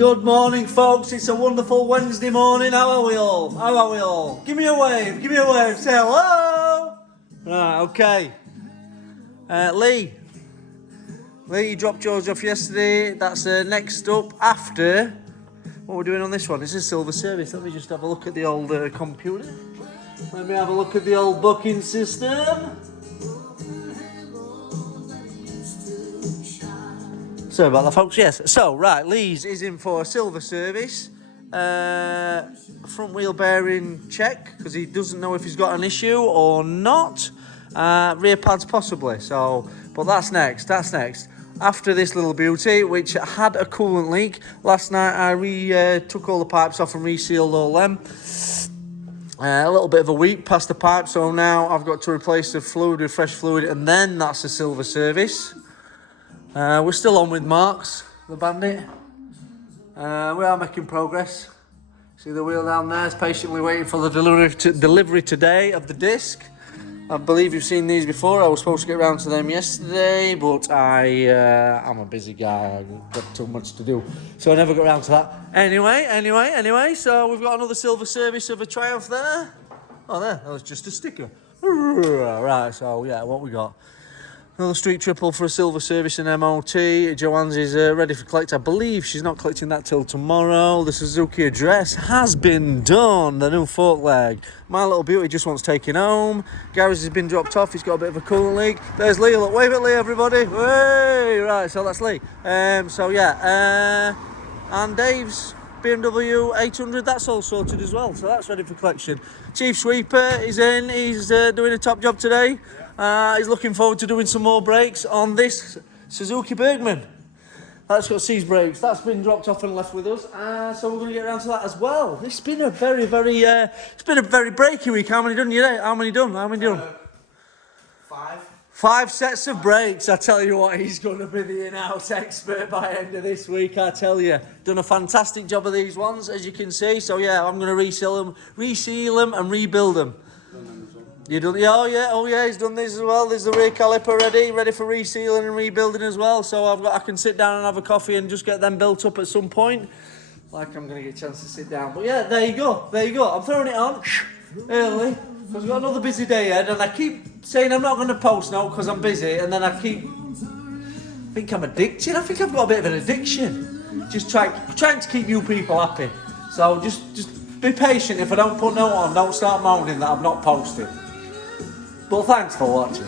Good morning, folks. It's a wonderful Wednesday morning. How are we all? How are we all? Give me a wave. Give me a wave. Say hello. Right, okay. Lee, you dropped yours off yesterday. That's next up after. What we're doing on this one? This is silver service. Let me just have a look at the old computer. Let me have a look at the old booking system. Sorry about that, folks. Yes. So, right, Lee's is in for a silver service. Front wheel bearing check, because he doesn't know if he's got an issue or not. Rear pads possibly. So, but that's next. That's next. After this little beauty, which had a coolant leak. Last night I took all the pipes off and resealed all them. A little bit of a week past the pipe, so now I've got to replace the fluid with fresh fluid, and then that's a silver service. We're still on with Marks, the Bandit. We are making progress. See the wheel down there is patiently waiting for the delivery today of the disc. I believe you've seen these before. I was supposed to get around to them yesterday, but I'm a busy guy. I've got too much to do, so I never got around to that. Anyway, so we've got another silver service of a Triumph there. Oh, there, that was just a sticker. Right, so yeah, what we got? Another street triple for a silver service and MOT. Joanne's is ready for collect. I believe she's not collecting that till tomorrow. The Suzuki address has been done. The new fork leg. My little beauty just wants taking home. Gary's has been dropped off. He's got a bit of a coolant leak. There's Lee. Look, wave at Lee, everybody. Hey, right, so that's Lee. So yeah, and Dave's BMW 800, that's all sorted as well. So that's ready for collection. Chief Sweeper is in. He's doing a top job today. He's looking forward to doing some more brakes on this Suzuki Bergman. That's got C's brakes. That's been dropped off and left with us. So we're going to get around to that as well. It's been a very brakey week. How many done you there? How many done? 5. 5 sets of brakes. I tell you what, he's going to be the in-house expert by the end of this week, I tell you. Done a fantastic job of these ones, as you can see. So yeah, I'm going to reseal them and rebuild them. You done? Oh yeah, he's done this as well. There's the rear caliper ready for resealing and rebuilding as well. So I can sit down and have a coffee and just get them built up at some point. Like I'm gonna get a chance to sit down. But yeah, there you go. I'm throwing it on early because we've got another busy day ahead, and I keep saying I'm not going to post now because I'm busy, and then I think I'm addicted. I think I've got a bit of an addiction. Just trying to keep you people happy. So just be patient. If I don't put no on, don't start moaning that I've not posted. But thanks for watching.